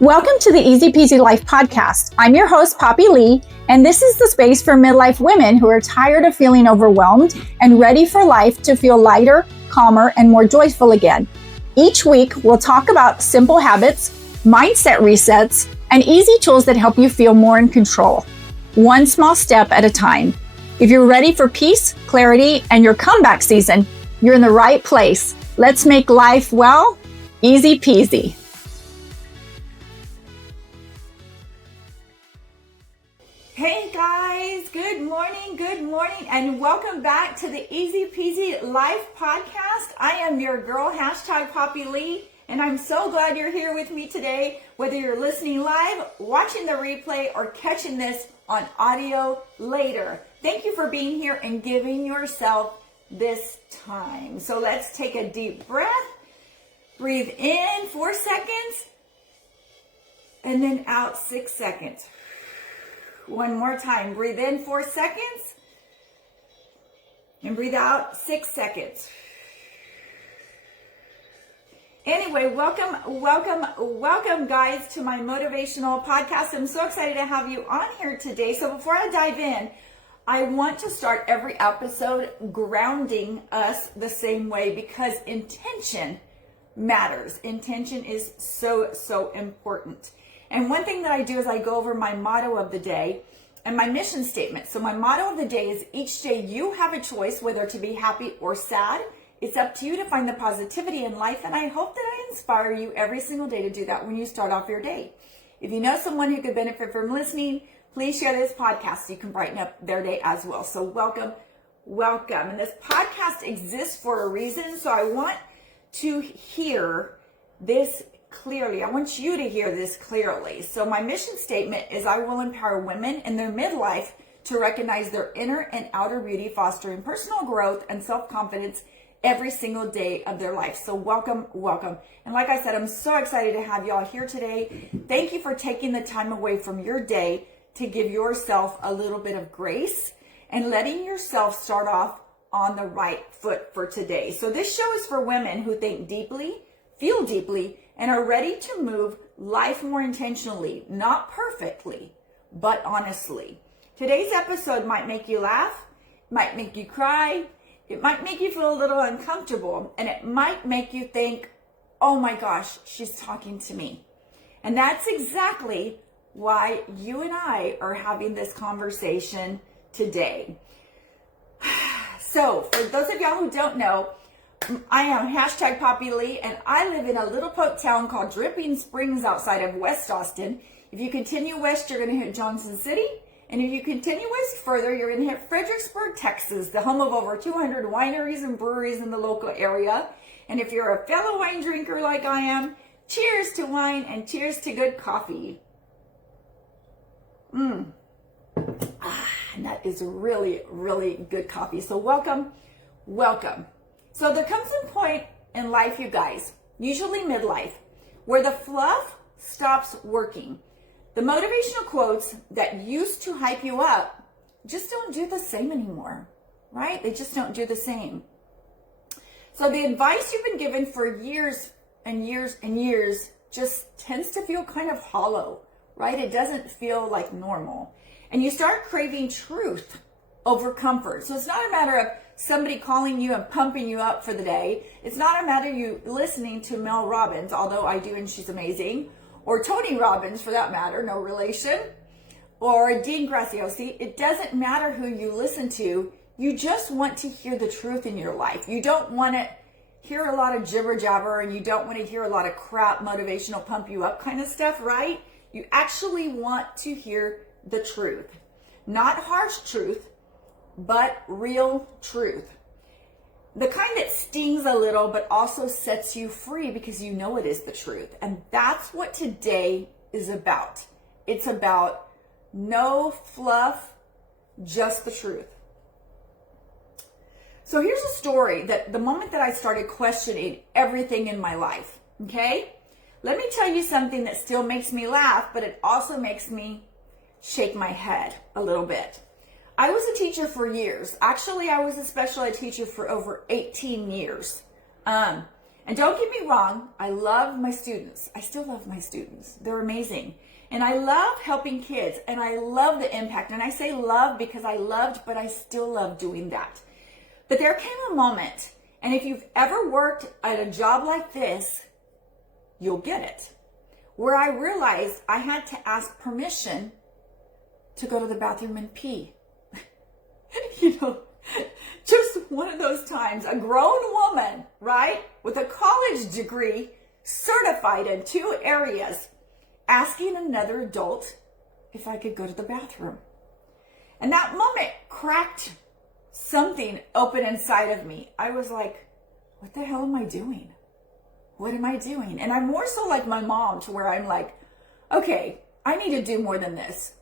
Welcome to the Easy Peasy Life podcast. I'm your host, Poppy Lee, and this is the space for midlife women who are tired of feeling overwhelmed and ready for life to feel lighter, calmer, and more joyful again. Each week, we'll talk about simple habits, mindset resets, and easy tools that help you feel more in control, one small step at a time. If you're ready for peace, clarity, and your comeback season, you're in the right place. Let's make life, well, easy peasy. Hey guys, good morning, and welcome back to the Easy Peasy Life podcast. I am your girl, #Poppy Lee, and I'm so glad you're here with me today, whether you're listening live, watching the replay, or catching this on audio later. Thank you for being here and giving yourself this time. So let's take a deep breath, breathe in 4 seconds, and then out 6 seconds. One more time. Breathe in 4 seconds and breathe out 6 seconds. Anyway, welcome guys to my motivational podcast. I'm so excited to have you on here today. So before I dive in, I want to start every episode grounding us the same way because intention matters. Intention is so important. And one thing that I do is I go over my motto of the day and my mission statement. So my motto of the day is each day you have a choice whether to be happy or sad. It's up to you to find the positivity in life. And I hope that I inspire you every single day to do that when you start off your day. If you know someone who could benefit from listening, please share this podcast so you can brighten up their day as well. So welcome. And this podcast exists for a reason. So I want to hear this clearly. I want you to hear this clearly. So my mission statement is I will empower women in their midlife to recognize their inner and outer beauty, fostering personal growth and self-confidence every single day of their life. So welcome. And like I said, I'm so excited to have y'all here today. Thank you for taking the time away from your day to give yourself a little bit of grace and letting yourself start off on the right foot for today. So this show is for women who think deeply, feel deeply, and are ready to move life more intentionally, not perfectly, but honestly. Today's episode might make you laugh, might make you cry, it might make you feel a little uncomfortable, and it might make you think, oh my gosh, she's talking to me. And that's exactly why you and I are having this conversation today. So for those of y'all who don't know, I am #Poppy Lee, and I live in a little poke town called Dripping Springs outside of West Austin. If you continue west, you're going to hit Johnson City. And if you continue west further, you're going to hit Fredericksburg, Texas, the home of over 200 wineries and breweries in the local area. And if you're a fellow wine drinker like I am, cheers to wine and cheers to good coffee. And that is really good coffee. So welcome. So there comes a point in life, you guys, usually midlife, where the fluff stops working. The motivational quotes that used to hype you up just don't do the same anymore, right? They just don't do the same. So the advice you've been given for years and years just tends to feel kind of hollow, right? It doesn't feel like normal. And you start craving truth over comfort. So it's not a matter of somebody calling you and pumping you up for the day. It's not a matter of you listening to Mel Robbins, although I do and she's amazing, or Tony Robbins for that matter, no relation, or Dean Graziosi. It doesn't matter who you listen to. You just want to hear the truth in your life. You don't want to hear a lot of jibber jabber, and you don't want to hear a lot of crap, motivational pump you up kind of stuff, right? You actually want to hear the truth. Not harsh truth, but real truth. The kind that stings a little, but also sets you free because you know it is the truth. And that's what today is about. It's about no fluff, just the truth. So here's a story that the moment that I started questioning everything in my life, okay? Let me tell you something that still makes me laugh, but it also makes me shake my head a little bit. I was a teacher for years. Actually, I was a special ed teacher for over 18 years. And don't get me wrong, I love my students. I still love my students. They're amazing. And I love helping kids, and I love the impact. And I say love because I loved, but I still love doing that. But there came a moment, and if you've ever worked at a job like this, you'll get it, where I realized I had to ask permission to go to the bathroom and pee. Just one of those times, a grown woman, right, with a college degree, certified in 2 areas, asking another adult if I could go to the bathroom. And that moment cracked something open inside of me. I was like, what the hell am I doing? What am I doing? And I'm more so like my mom, to where I'm like, okay, I need to do more than this.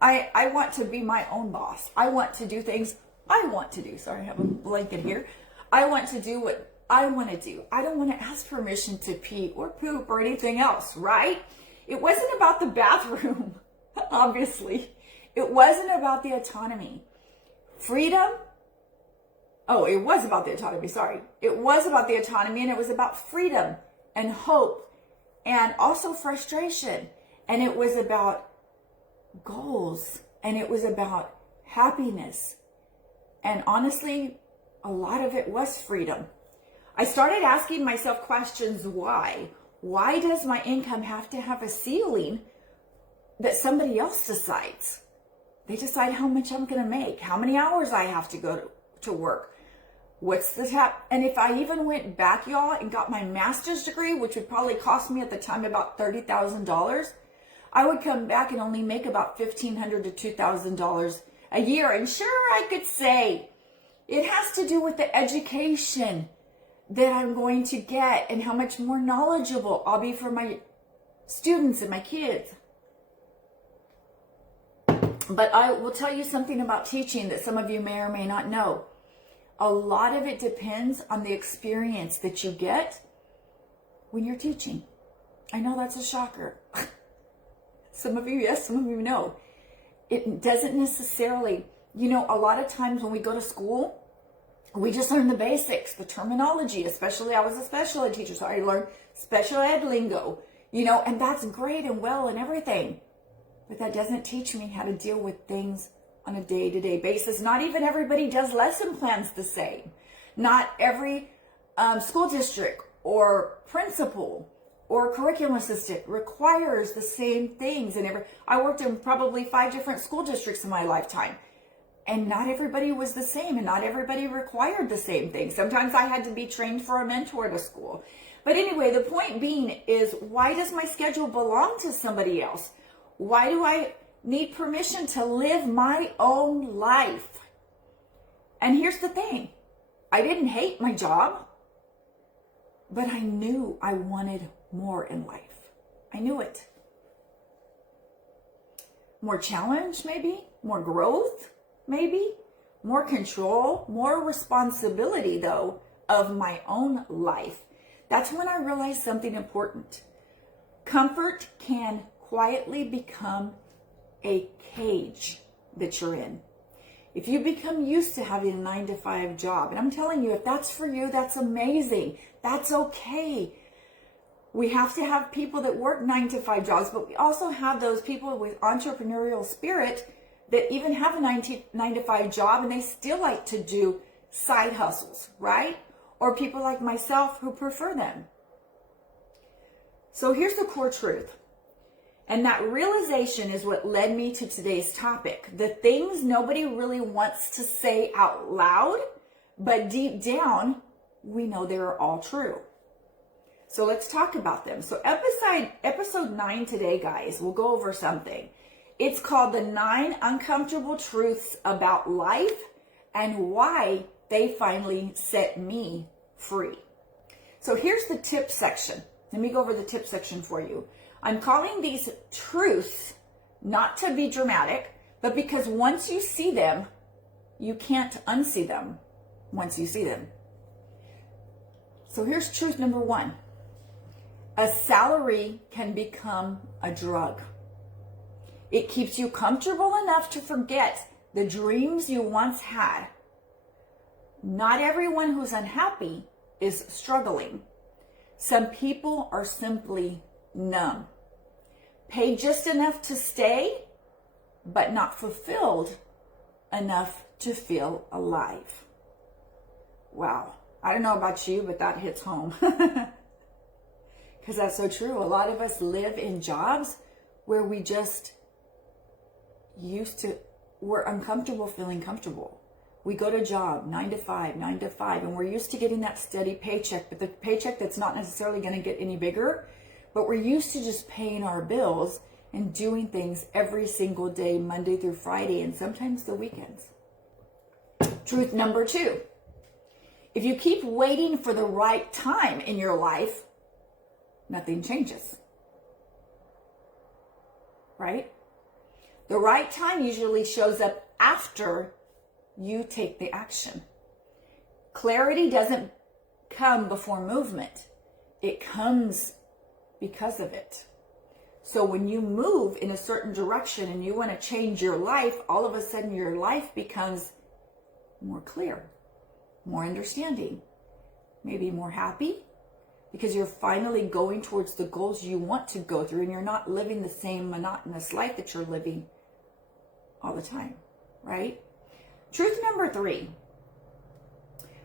I want to be my own boss. I want to do things I want to do. Sorry, I have a blanket here. I want to do what I want to do. I don't want to ask permission to pee or poop or anything else, right? It wasn't about the bathroom, obviously. It wasn't about the autonomy. Freedom. Oh, it was about the autonomy, sorry. It was about the autonomy, and it was about freedom and hope and also frustration. And it was about goals, and it was about happiness. And honestly, a lot of it was freedom. I started asking myself questions. Why? Why does my income have to have a ceiling that somebody else decides? They decide how much I'm going to make, how many hours I have to go to work. What's the tap? And if I even went back, y'all, and got my master's degree, which would probably cost me at the time about $30,000, I would come back and only make about $1,500 to $2,000 a year. And sure, I could say it has to do with the education that I'm going to get and how much more knowledgeable I'll be for my students and my kids. But I will tell you something about teaching that some of you may or may not know. A lot of it depends on the experience that you get when you're teaching. I know that's a shocker. Some of you, yes, some of you know. It doesn't necessarily, a lot of times when we go to school, we just learn the basics, the terminology, especially I was a special ed teacher, so I learned special ed lingo, and that's great and well and everything. But that doesn't teach me how to deal with things on a day-to-day basis. Not even everybody does lesson plans the same. Not every school district or principal or curriculum assistant requires the same things. And I worked in probably 5 different school districts in my lifetime. And not everybody was the same, and not everybody required the same thing. Sometimes I had to be trained for a mentor to school. But anyway, the point being is, why does my schedule belong to somebody else? Why do I need permission to live my own life? And here's the thing. I didn't hate my job, but I knew I wanted more in life. I knew it. More challenge, maybe. More growth, maybe. More control, more responsibility, though, of my own life. That's when I realized something important. Comfort can quietly become a cage that you're in. If you become used to having a 9-to-5 job, and I'm telling you, if that's for you, that's amazing. That's okay. We have to have people that work 9-to-5 jobs, but we also have those people with entrepreneurial spirit that even have a 9-to-5 job and they still like to do side hustles, right? Or people like myself who prefer them. So here's the core truth. And that realization is what led me to today's topic. The things nobody really wants to say out loud, but deep down, we know they're all true. So let's talk about them. So episode 9 today, guys, we'll go over something. It's called the 9 Uncomfortable Truths About Life and Why They Finally Set Me Free. So here's the tip section. Let me go over the tip section for you. I'm calling these truths not to be dramatic, but because once you see them, you can't unsee them once you see them. So here's truth number 1. A salary can become a drug. It keeps you comfortable enough to forget the dreams you once had. Not everyone who's unhappy is struggling. Some people are simply numb. Paid just enough to stay, but not fulfilled enough to feel alive. Wow. I don't know about you, but that hits home. Because that's so true. A lot of us live in jobs where we just we're uncomfortable feeling comfortable. We go to job 9 to 5, and we're used to getting that steady paycheck, but the paycheck that's not necessarily going to get any bigger, but we're used to just paying our bills and doing things every single day, Monday through Friday, and sometimes the weekends. Truth number 2. If you keep waiting for the right time in your life, nothing changes. Right? The right time usually shows up after you take the action. Clarity doesn't come before movement. It comes because of it. So when you move in a certain direction and you want to change your life, all of a sudden your life becomes more clear, more understanding, maybe more happy, because you're finally going towards the goals you want to go through and you're not living the same monotonous life that you're living all the time, right? Truth number 3,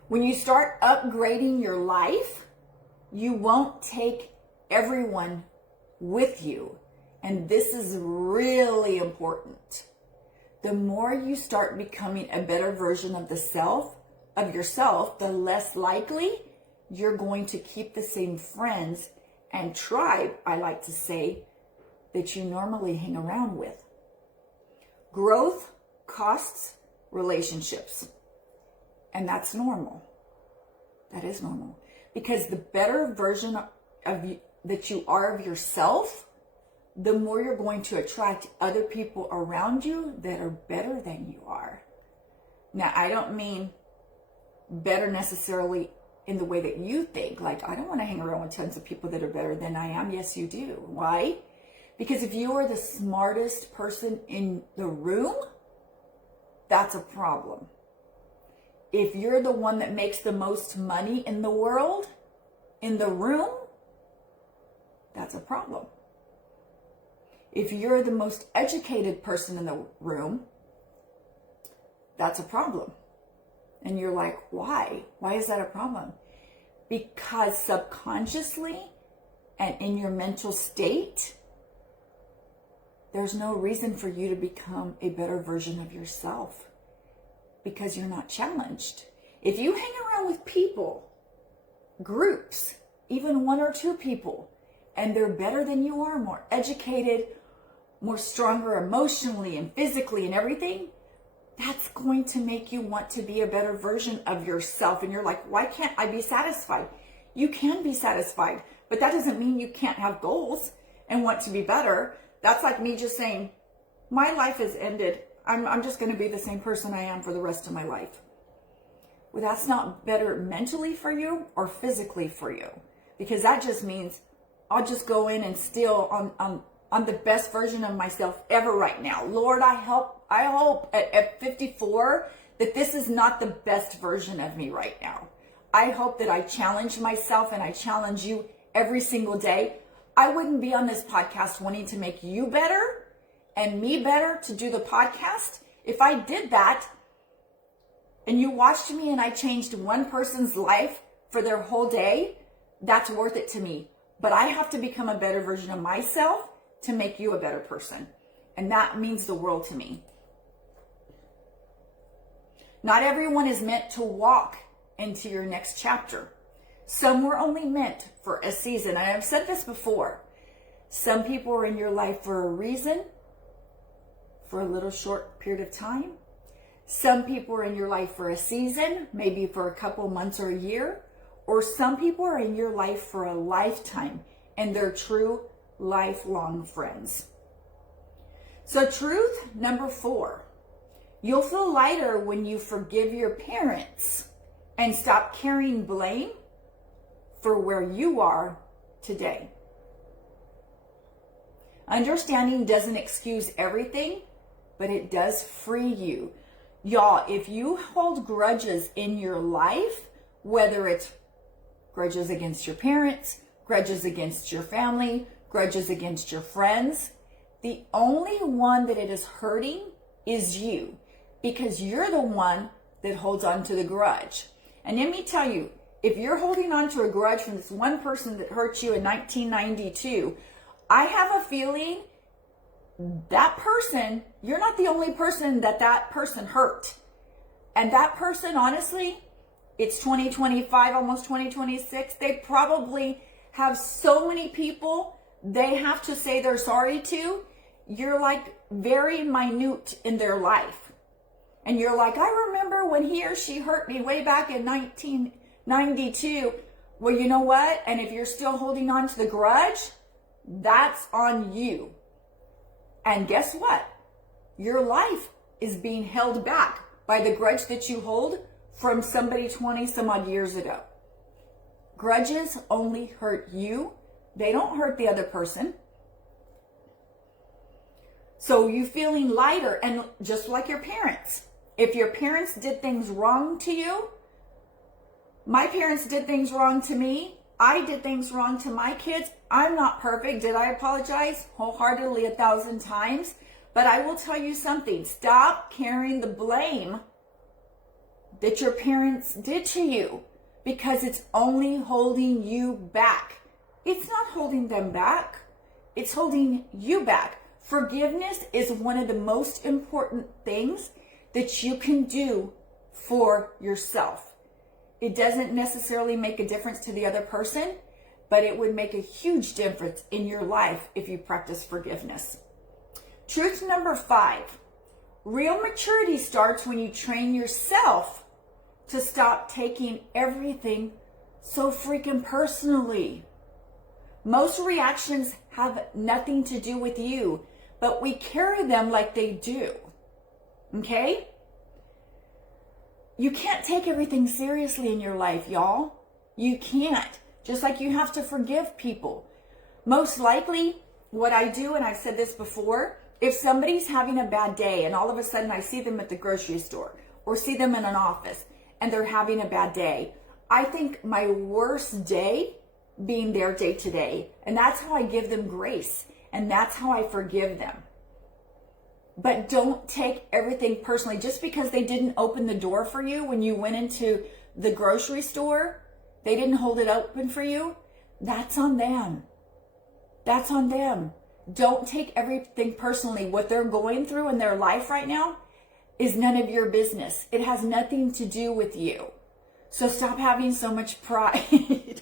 when you start upgrading your life, you won't take everyone with you. And this is really important. The more you start becoming a better version of yourself, the less likely you're going to keep the same friends and tribe, I like to say, that you normally hang around with. Growth costs relationships. And that's normal. That is normal. Because the better version of you that you are of yourself, the more you're going to attract other people around you that are better than you are. Now, I don't mean better necessarily in the way that you think. Like, I don't want to hang around with tons of people that are better than I am. Yes, you do. Why? Because if you are the smartest person in the room, that's a problem. If you're the one that makes the most money in the world, in the room, that's a problem. If you're the most educated person in the room, that's a problem. And you're like, why? Why is that a problem? Because subconsciously and in your mental state, there's no reason for you to become a better version of yourself because you're not challenged. If you hang around with people, groups, even 1 or 2 people, and they're better than you are, more educated, more stronger emotionally and physically and everything, that's going to make you want to be a better version of yourself. And you're like, why can't I be satisfied? You can be satisfied, but that doesn't mean you can't have goals and want to be better. That's like me just saying, my life has ended. I'm just going to be the same person I am for the rest of my life. Well, that's not better mentally for you or physically for you, because that just means I'll just go in and steal on the best version of myself ever right now. Lord, I hope at 54 that this is not the best version of me right now. I hope that I challenge myself and I challenge you every single day. I wouldn't be on this podcast wanting to make you better and me better to do the podcast. If I did that and you watched me and I changed one person's life for their whole day, that's worth it to me. But I have to become a better version of myself to make you a better person. And that means the world to me. Not everyone is meant to walk into your next chapter. Some were only meant for a season. And I've said this before. Some people are in your life for a reason, for a little short period of time. Some people are in your life for a season, maybe for a couple months or a year. Or some people are in your life for a lifetime, and they're true lifelong friends. So truth number 4, you'll feel lighter when you forgive your parents and stop carrying blame for where you are today. Understanding doesn't excuse everything, but it does free you. Y'all, if you hold grudges in your life, whether it's grudges against your parents, grudges against your family, grudges against your friends. The only one that it is hurting is you, because you're the one that holds on to the grudge. And let me tell you, if you're holding on to a grudge from this one person that hurt you in 1992, I have a feeling that person, you're not the only person that person hurt. And that person, honestly, it's 2025, almost 2026. They probably have so many people they have to say they're sorry to. You're like very minute in their life. And you're like, I remember when he or she hurt me way back in 1992. Well, you know what? And if you're still holding on to the grudge, that's on you. And guess what? Your life is being held back by the grudge that you hold from somebody 20 some odd years ago. Grudges only hurt you. They don't hurt the other person. So you feeling lighter, and just like your parents. If your parents did things wrong to you, my parents did things wrong to me. I did things wrong to my kids. I'm not perfect. Did I apologize? Wholeheartedly 1,000 times. But I will tell you something. Stop carrying the blame that your parents did to you, because it's only holding you back. It's not holding them back. It's holding you back. Forgiveness is one of the most important things that you can do for yourself. It doesn't necessarily make a difference to the other person, but it would make a huge difference in your life if you practice forgiveness. Truth number 5, real maturity starts when you train yourself to stop taking everything so freaking personally. Most reactions have nothing to do with you, but we carry them like they do. Okay? You can't take everything seriously in your life, y'all. You can't. Just like you have to forgive people. Most likely, what I do, and I've said this before, if somebody's having a bad day and all of a sudden I see them at the grocery store or see them in an office and they're having a bad day, I think my worst day being their day today. And that's how I give them grace. And that's how I forgive them. But don't take everything personally. Just because they didn't open the door for you when you went into the grocery store, they didn't hold it open for you, that's on them. That's on them. Don't take everything personally. What they're going through in their life right now is none of your business. It has nothing to do with you. So stop having so much pride.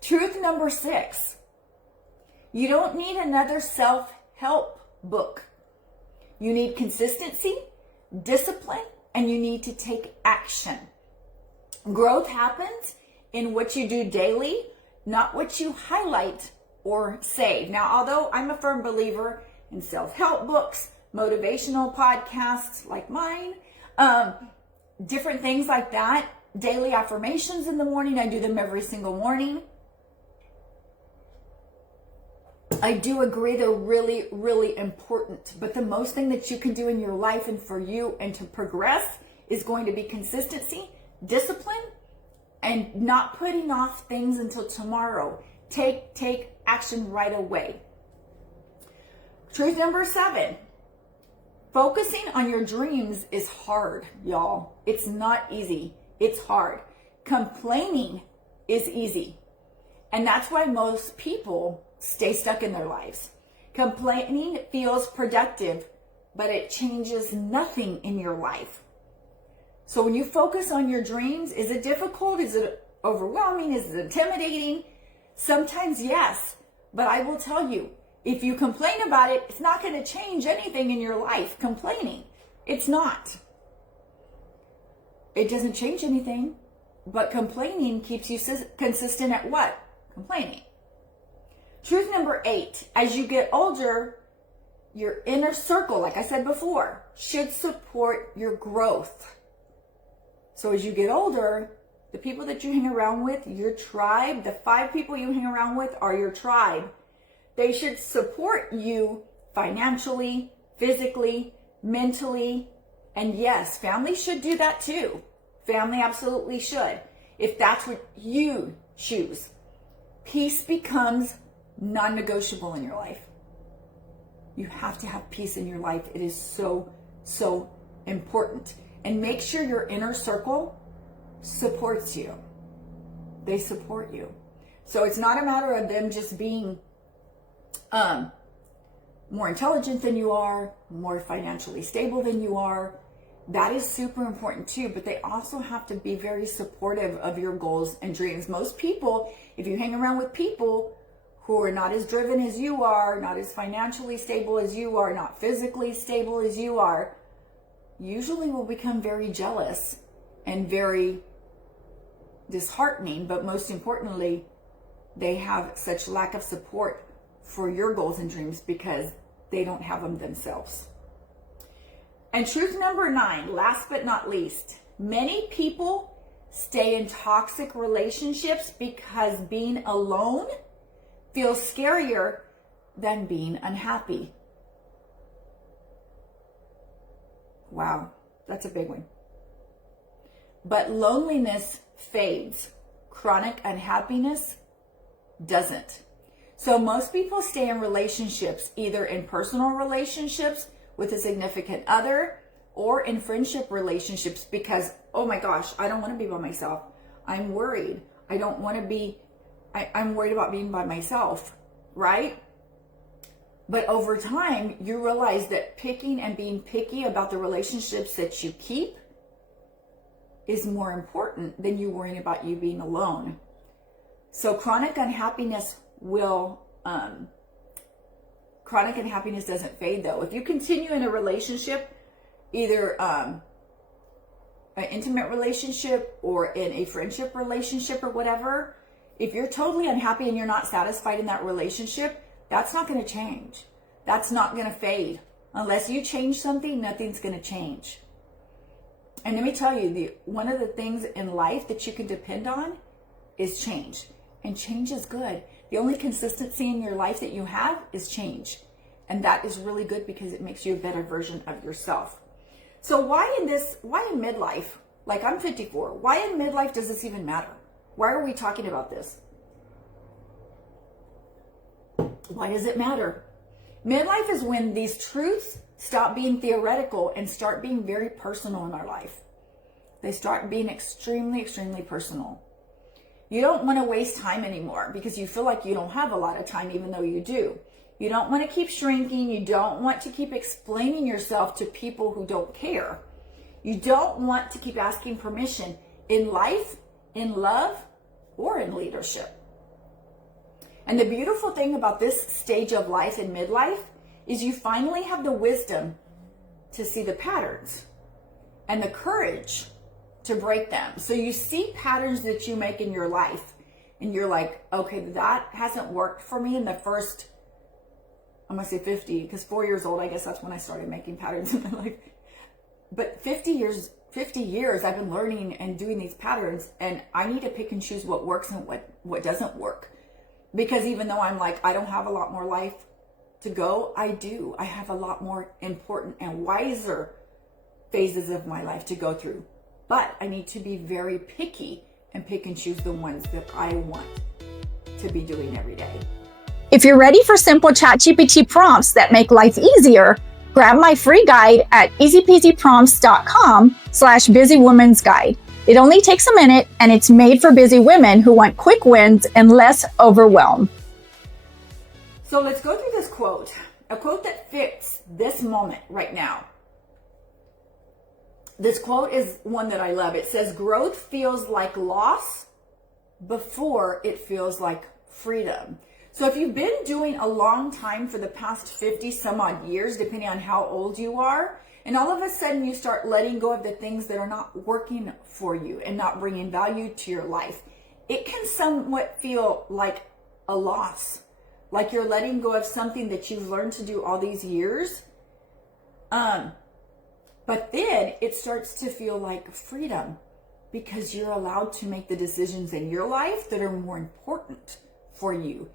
Truth number 6. You don't need another self-help book. You need consistency, discipline, and you need to take action. Growth happens in what you do daily, not what you highlight or save. Now, although I'm a firm believer in self-help books, motivational podcasts like mine, different things like that, daily affirmations in the morning, I do them every single morning. I do agree they're really, really important. But the most thing that you can do in your life and for you and to progress is going to be consistency, discipline, and not putting off things until tomorrow. Take action right away. Truth number 7. Focusing on your dreams is hard, y'all. It's not easy. It's hard. Complaining is easy. And that's why most people stay stuck in their lives. Complaining feels productive, but it changes nothing in your life. So when you focus on your dreams, is it difficult? Is it overwhelming? Is it intimidating? Sometimes yes, but I will tell you, if you complain about it, it's not going to change anything in your life. Complaining, it's not. It doesn't change anything, but complaining keeps you consistent at what? Complaining. Truth number 8, as you get older, your inner circle, like I said before, should support your growth. So as you get older, the people that you hang around with, your tribe, the 5 people you hang around with are your tribe. They should support you financially, physically, mentally, and yes, family should do that too. Family absolutely should, if that's what you choose. peace becomes non-negotiable in your life. You have to have peace in your life. It is so, so important. And make sure your inner circle supports you. They support you. So it's not a matter of them just being more intelligent than you are, more financially stable than you are. That is super important too, but they also have to be very supportive of your goals and dreams. Most people, if you hang around with people who are not as driven as you are, not as financially stable as you are, not physically stable as you are, usually will become very jealous and very disheartening. But most importantly, they have such lack of support for your goals and dreams because they don't have them themselves. And truth number 9, last but not least, many people stay in toxic relationships because being alone feels scarier than being unhappy. Wow, that's a big one. But loneliness fades. Chronic unhappiness doesn't. So most people stay in relationships, either in personal relationships with a significant other or in friendship relationships because, oh my gosh, I don't want to be by myself. I'm worried. I'm worried about being by myself, right? But over time, you realize that picking and being picky about the relationships that you keep is more important than you worrying about you being alone. So chronic unhappiness doesn't fade though. If you continue in a relationship, either an intimate relationship or in a friendship relationship or whatever, if you're totally unhappy and you're not satisfied in that relationship, that's not going to change. That's not going to fade. Unless you change something, nothing's going to change. And let me tell you, one of the things in life that you can depend on is change. And change is good. The only consistency in your life that you have is change. And that is really good because it makes you a better version of yourself. So why in midlife? Like, I'm 54. Why in midlife does this even matter? Why are we talking about this? Why does it matter? Midlife is when these truths stop being theoretical and start being very personal in our life. They start being extremely, extremely personal. You don't want to waste time anymore because you feel like you don't have a lot of time, even though you do. You don't want to keep shrinking. You don't want to keep explaining yourself to people who don't care. You don't want to keep asking permission in life, in love, or in leadership. And the beautiful thing about this stage of life in midlife is you finally have the wisdom to see the patterns and the courage to break them. So you see patterns that you make in your life and you're like, okay, that hasn't worked for me in the first, I'm going to say 50, because 4 years old, I guess that's when I started making patterns in my life. But 50 years I've been learning and doing these patterns, and I need to pick and choose what works and what doesn't work. Because even though I'm like, I don't have a lot more life to go, I do. I have a lot more important and wiser phases of my life to go through. But I need to be very picky and pick and choose the ones that I want to be doing every day. If you're ready for simple ChatGPT prompts that make life easier, grab my free guide at easypeasyprompts.com/busywomans guide. It only takes a minute and it's made for busy women who want quick wins and less overwhelm. So let's go through this quote, a quote that fits this moment right now. This quote is one that I love. It says, growth feels like loss before it feels like freedom. So if you've been doing a long time for the past 50 some odd years, depending on how old you are, and all of a sudden you start letting go of the things that are not working for you and not bringing value to your life, it can somewhat feel like a loss, like you're letting go of something that you've learned to do all these years. But then it starts to feel like freedom because you're allowed to make the decisions in your life that are more important for you.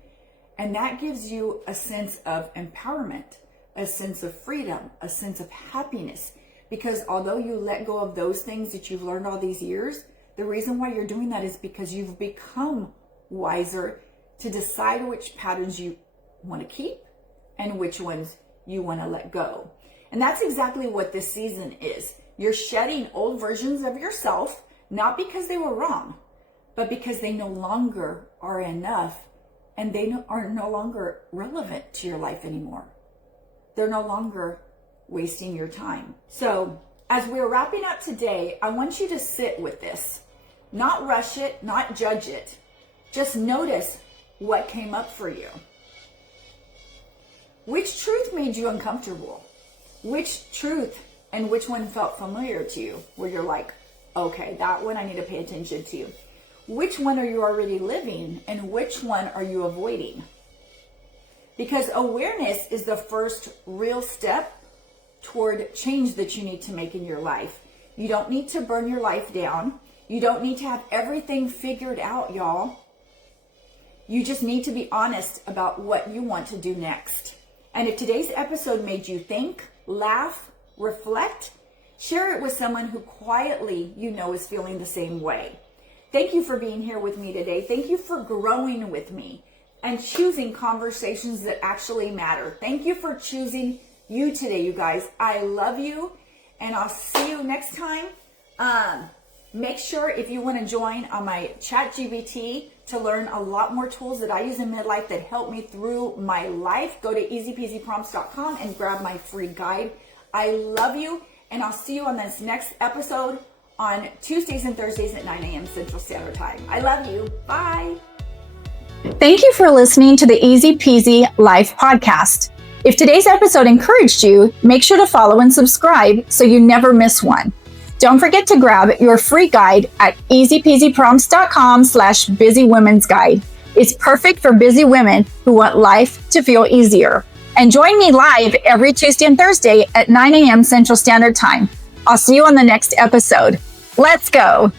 And that gives you a sense of empowerment, a sense of freedom, a sense of happiness. Because although you let go of those things that you've learned all these years, the reason why you're doing that is because you've become wiser to decide which patterns you want to keep and which ones you want to let go. And that's exactly what this season is. You're shedding old versions of yourself, not because they were wrong, but because they no longer are enough and they are no longer relevant to your life anymore. They're no longer wasting your time. So as we're wrapping up today, I want you to sit with this, not rush it, not judge it. Just notice what came up for you. Which truth made you uncomfortable? Which truth and which one felt familiar to you, where you're like, okay, that one I need to pay attention to? Which one are you already living and which one are you avoiding? Because awareness is the first real step toward change that you need to make in your life. You don't need to burn your life down. You don't need to have everything figured out, y'all. You just need to be honest about what you want to do next. And if today's episode made you think, laugh, reflect, share it with someone who quietly you know is feeling the same way. Thank you for being here with me today. Thank you for growing with me and choosing conversations that actually matter. Thank you for choosing you today, you guys. I love you, and I'll see you next time. Make sure if you want to join on my ChatGPT to learn a lot more tools that I use in midlife that help me through my life, go to easypeasyprompts.com and grab my free guide. I love you, and I'll see you on this next episode on Tuesdays and Thursdays at 9 a.m. Central Standard Time. I love you. Bye. Thank you for listening to the Easy Peasy Life podcast. If today's episode encouraged you, make sure to follow and subscribe so you never miss one. Don't forget to grab your free guide at easypeasyprompts.com/busywomen's-guide. It's perfect for busy women who want life to feel easier. And join me live every Tuesday and Thursday at 9 a.m. Central Standard Time. I'll see you on the next episode. Let's go.